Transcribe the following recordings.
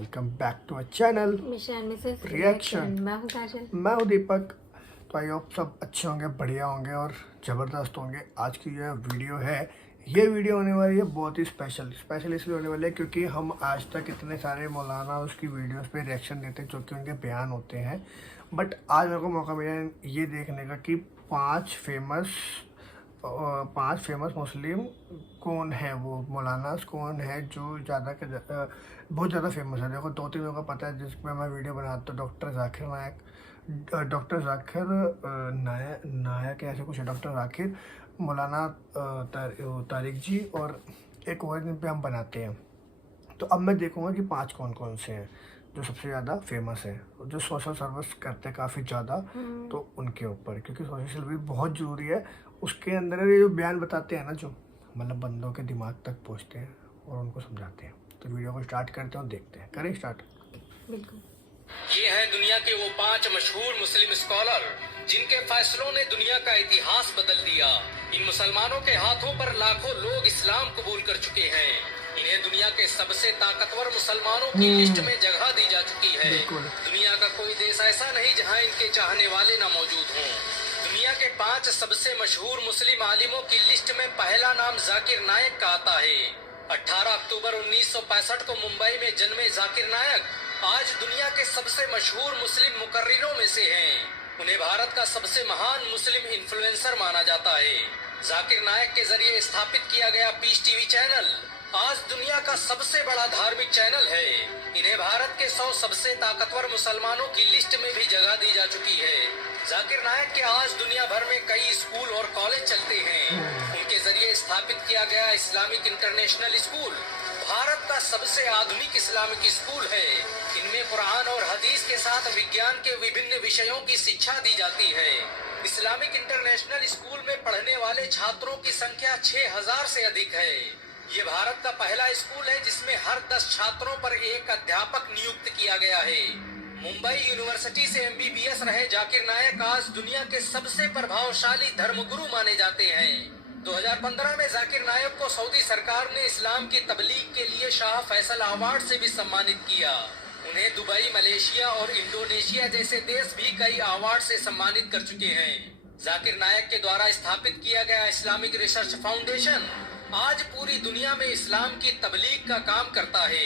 Welcome back to a channel mission Mrs reaction. मैं हूँ काजल। मैं हूँ दीपक। तो आई होप सब अच्छे होंगे, बढ़िया होंगे और ज़बरदस्त होंगे। आज की जो वीडियो है, ये वीडियो होने वाली है बहुत ही स्पेशल इसलिए होने वाली है क्योंकि हम आज तक इतने सारे मौलाना उसकी वीडियोस पे रिएक्शन देते हैं जो कि उनके बयान होते हैं। बट आज मेरे को मौका मिला ये देखने का कि पांच फेमस मुस्लिम कौन है, वो मौलानास कौन है जो बहुत ज़्यादा फेमस है। देखो, दो तीन लोगों का पता है जिसमें मैं वीडियो बनाता हूँ। डॉक्टर जाकिर नायक, डॉक्टर जाकिर नायक ऐसे कुछ है, डॉक्टर जाकिर, मौलाना तारिक जी और एक और जिन पे हम बनाते हैं। तो अब मैं देखूंगा कि पांच कौन कौन से हैं जो सबसे ज़्यादा फेमस है, जो सोशल सर्विस करते हैं काफ़ी ज़्यादा। तो उनके ऊपर, क्योंकि सोशल सर्विस बहुत ज़रूरी है। उसके अंदर ये जो बयान बताते हैं ना, जो मतलब बंदों के दिमाग तक पहुंचते हैं और उनको समझाते हैं। तो वीडियो को स्टार्ट करते हैं और देखते हैं। करें स्टार्ट। बिल्कुल। ये हैं दुनिया के वो 5 मशहूर मुस्लिम स्कॉलर जिनके फैसलों ने दुनिया का इतिहास बदल दिया। इन मुसलमानों के हाथों पर लाखों लोग इस्लाम कबूल कर चुके हैं। इन्हें दुनिया के सबसे ताकतवर मुसलमानों की लिस्ट में जगह दी जा चुकी है। दुनिया का कोई देश ऐसा नहीं जहां इनके चाहने वाले न मौजूद हों। दुनिया के 5 सबसे मशहूर मुस्लिम आलिमों की लिस्ट में पहला नाम जाकिर नायक का आता है। 18 अक्टूबर 1965 को मुंबई में जन्मे जाकिर नायक आज दुनिया के सबसे मशहूर मुस्लिम मुकर्रिरों में से हैं। उन्हें भारत का सबसे महान मुस्लिम इन्फ्लुएंसर माना जाता है। जाकिर नायक के जरिए स्थापित किया गया पीस टीवी चैनल आज दुनिया का सबसे बड़ा धार्मिक चैनल है। इन्हें भारत के 100 सबसे ताकतवर मुसलमानों की लिस्ट में भी जगह दी जा चुकी है। जाकिर नायक के आज दुनिया भर में कई स्कूल और कॉलेज चलते हैं। उनके जरिए स्थापित किया गया इस्लामिक इंटरनेशनल स्कूल भारत का सबसे आधुनिक इस्लामिक स्कूल है। इनमें कुरान और हदीस के साथ विज्ञान के विभिन्न विषयों की शिक्षा दी जाती है। इस्लामिक इंटरनेशनल स्कूल में पढ़ने वाले छात्रों की संख्या 6000 से अधिक है। ये भारत का पहला स्कूल है जिसमें हर 10 छात्रों पर एक अध्यापक नियुक्त किया गया है। मुंबई यूनिवर्सिटी से MBBS रहे जाकिर नायक आज दुनिया के सबसे प्रभावशाली धर्मगुरु माने जाते हैं। 2015 में जाकिर नायक को सऊदी सरकार ने इस्लाम की तबलीग के लिए शाह फैसल अवार्ड से भी सम्मानित किया। उन्हें दुबई, मलेशिया और इंडोनेशिया जैसे देश भी कई अवार्ड से सम्मानित कर चुके हैं। जाकिर नायक के द्वारा स्थापित किया गया इस्लामिक रिसर्च फाउंडेशन आज पूरी दुनिया में इस्लाम की तबलीग का काम करता है।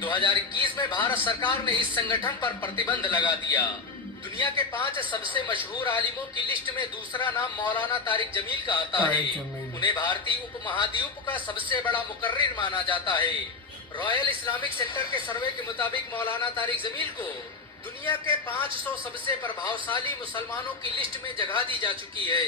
2021 में भारत सरकार ने इस संगठन पर प्रतिबंध लगा दिया। दुनिया के 5 सबसे मशहूर आलिमों की लिस्ट में दूसरा नाम मौलाना तारिक जमील का आता है। उन्हें भारतीय उपमहाद्वीप का सबसे बड़ा मुकर्रिर माना जाता है। रॉयल इस्लामिक सेंटर के सर्वे के मुताबिक मौलाना तारिक जमील को दुनिया के 500 सबसे प्रभावशाली मुसलमानों की लिस्ट में जगह दी जा चुकी है।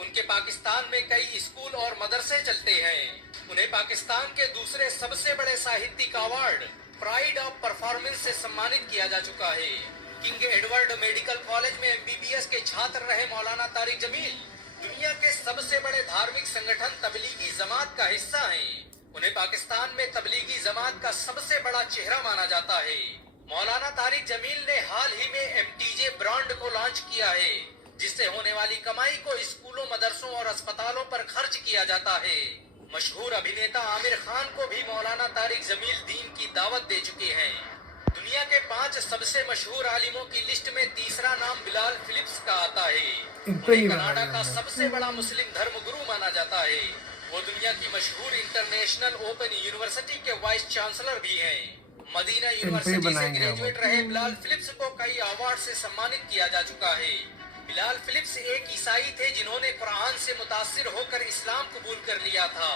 उनके पाकिस्तान में कई स्कूल और मदरसे चलते हैं। उन्हें पाकिस्तान के दूसरे सबसे बड़े साहित्यिक अवार्ड प्राइड ऑफ परफॉर्मेंस से सम्मानित किया जा चुका है। किंग एडवर्ड मेडिकल कॉलेज में MBBS के छात्र रहे मौलाना तारिक जमील दुनिया के सबसे बड़े धार्मिक संगठन तबलीगी जमात का हिस्सा हैं। उन्हें पाकिस्तान में तबलीगी जमात का सबसे बड़ा चेहरा माना जाता है। मौलाना तारिक जमील ने हाल ही में MTJ ब्रांड को लॉन्च किया है, जिससे होने वाली कमाई को स्कूलों, मदरसों और अस्पतालों पर खर्च किया जाता है। मशहूर अभिनेता आमिर खान को भी मौलाना तारिक जमील दीन की दावत दे चुके हैं। दुनिया के 5 सबसे मशहूर आलिमों की लिस्ट में तीसरा नाम बिलाल फिलिप्स का आता है। उन्हें कनाडा का सबसे बड़ा मुस्लिम धर्मगुरु माना जाता है। वो दुनिया की मशहूर इंटरनेशनल ओपन यूनिवर्सिटी के वाइस चांसलर भी हैं। मदीना यूनिवर्सिटी से ग्रेजुएट रहे बिलाल फिलिप्स को कई अवार्ड से सम्मानित किया जा चुका है। बिलाल फिलिप्स एक ईसाई थे जिन्होंने कुरान से मुतासिर होकर इस्लाम कबूल कर लिया था।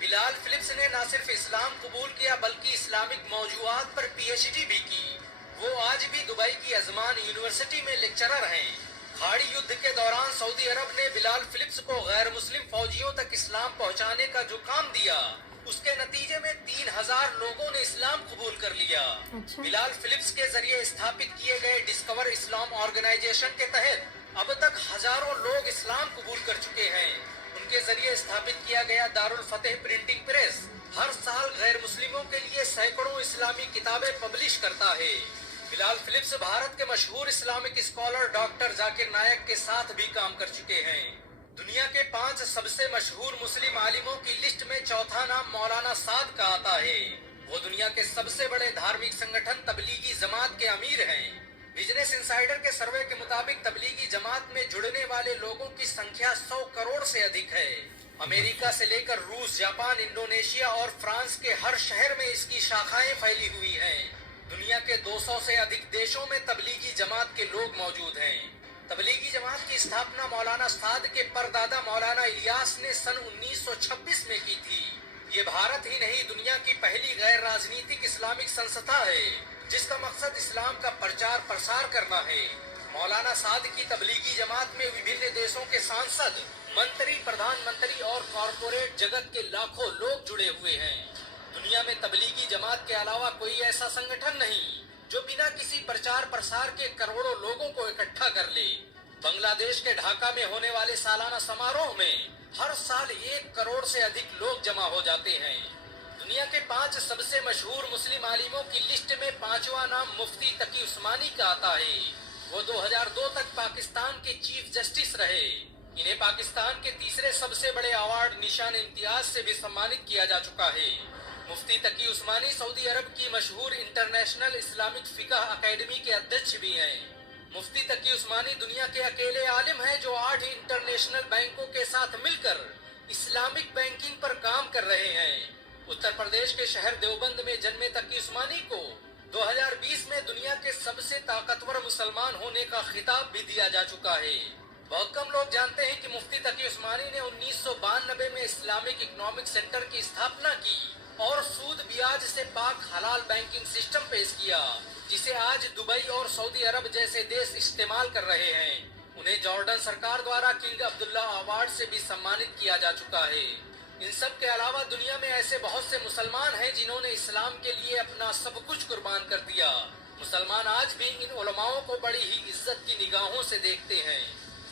बिलाल फिलिप्स ने न सिर्फ इस्लाम कबूल किया बल्कि इस्लामिक मौजूआत पर PhD भी की। वो आज भी दुबई की अजमान यूनिवर्सिटी में लेक्चरर हैं। खाड़ी युद्ध के दौरान सऊदी अरब ने बिलाल फिलिप्स को गैर मुस्लिम फौजियों तक इस्लाम पहुंचाने का जो काम दिया, उसके नतीजे में 3000 लोगों ने इस्लाम कबूल कर लिया। अच्छा। बिलाल फिलिप्स के जरिए स्थापित किए गए डिस्कवर इस्लाम ऑर्गेनाइजेशन के तहत अब तक हजारों लोग इस्लाम कबूल कर चुके हैं। उनके जरिए स्थापित किया गया दारुल फतेह प्रिंटिंग प्रेस हर साल गैर मुस्लिमों के लिए सैकड़ों इस्लामी किताबें पब्लिश करता है। बिलाल फिलिप्स भारत के मशहूर इस्लामिक स्कॉलर डॉक्टर जाकिर नायक के साथ भी काम कर चुके हैं। दुनिया के 5 सबसे मशहूर मुस्लिम आलिमों की लिस्ट में चौथा नाम मौलाना साद का आता है। वो दुनिया के सबसे बड़े धार्मिक संगठन तबलीगी जमात के अमीर हैं। बिजनेस इंसाइडर के सर्वे के मुताबिक तबलीगी जमात में जुड़ने वाले लोगों की संख्या 100 करोड़ से अधिक है। अमेरिका से लेकर रूस, जापान, इंडोनेशिया और फ्रांस के हर शहर में इसकी शाखाएं फैली हुई हैं। दुनिया के 200 से अधिक देशों में तबलीगी जमात के लोग मौजूद हैं। तबलीगी जमात की स्थापना मौलाना साद के परदादा मौलाना इलियास ने सन 1926 में की थी। ये भारत ही नहीं दुनिया की पहली गैर राजनीतिक इस्लामिक संस्था है जिसका मकसद इस्लाम का प्रचार प्रसार करना है। मौलाना साद की तबलीगी जमात में विभिन्न देशों के सांसद, मंत्री, प्रधानमंत्री और कॉरपोरेट जगत के लाखों लोग जुड़े हुए हैं। दुनिया में तबलीगी जमात के अलावा कोई ऐसा संगठन नहीं जो बिना किसी प्रचार प्रसार के करोड़ों लोगों को इकट्ठा कर ले। बांग्लादेश के ढाका में होने वाले सालाना समारोह में हर साल 1 करोड़ से अधिक लोग जमा हो जाते हैं। दुनिया के 5 सबसे मशहूर मुस्लिम आलिमों की लिस्ट में 5वां नाम मुफ्ती तकी उस्मानी का आता है। वो 2002 तक पाकिस्तान के चीफ जस्टिस रहे। इन्हें पाकिस्तान के तीसरे सबसे बड़े अवार्ड निशान इम्तियाज से भी सम्मानित किया जा चुका है। मुफ्ती तकी उस्मानी सऊदी अरब की मशहूर इंटरनेशनल इस्लामिक फिकह अकेडमी के अध्यक्ष भी हैं। मुफ्ती तकी उस्मानी दुनिया के अकेले आलिम हैं जो 8 इंटरनेशनल बैंकों के साथ मिलकर इस्लामिक बैंकिंग पर काम कर रहे हैं। उत्तर प्रदेश के शहर देवबंद में जन्मे तकी उस्मानी को 2020 में दुनिया के सबसे ताकतवर मुसलमान होने का खिताब भी दिया जा चुका है। बहुत कम लोग जानते हैं कि मुफ्ती तकी उस्मानी ने 1992 में इस्लामिक इकोनॉमिक सेंटर की स्थापना की और सूद ब्याज से पाक हलाल बैंकिंग सिस्टम पेश किया जिसे आज दुबई और सऊदी अरब जैसे देश इस्तेमाल कर रहे हैं। उन्हें जॉर्डन सरकार द्वारा किंग अब्दुल्ला अवार्ड से भी सम्मानित किया जा चुका है। इन सब के अलावा दुनिया में ऐसे बहुत से मुसलमान हैं जिन्होंने इस्लाम के लिए अपना सब कुछ कुर्बान कर दिया। मुसलमान आज भी इन उलमाओं को बड़ी ही इज्जत की निगाहों से देखते हैं।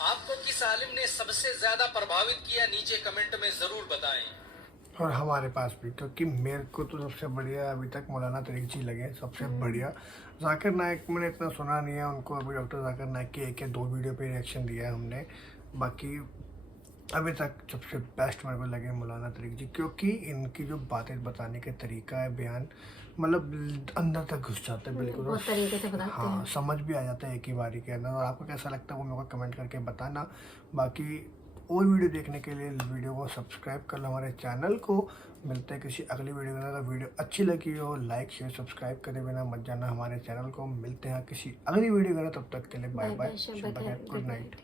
आपको किस आलिम ने सबसे ज्यादा प्रभावित किया, नीचे कमेंट में जरूर बताएं। और हमारे पास भी, क्योंकि मेरे को तो सबसे बढ़िया अभी तक मौलाना तरीक़ जी लगे सबसे बढ़िया। जाकिर नाइक मैंने इतना सुना नहीं है उनको, अभी डॉक्टर जाकिर नाइक के 1 या 2 वीडियो पे रिएक्शन दिया है हमने। बाकी अभी तक सबसे बेस्ट मेरे को लगे मौलाना तरीक़ जी, क्योंकि इनकी जो बातें बताने का तरीका है, बयान मतलब अंदर तक घुस जाता है बिल्कुल, बहुत तरीके से बताते हैं। हाँ समझ भी आ जाता है एक ही बारी के अंदर। और आपको कैसा लगता है वो मेरे को कमेंट करके बताना। बाकी और वीडियो देखने के लिए वीडियो को सब्सक्राइब कर लो हमारे चैनल को। मिलते हैं किसी अगली वीडियो में। अगर वीडियो अच्छी लगी हो लाइक शेयर सब्सक्राइब करे बिना मत जाना हमारे चैनल को। मिलते हैं किसी अगली वीडियो में, तब तक के लिए बाय बाय, गुड नाइट।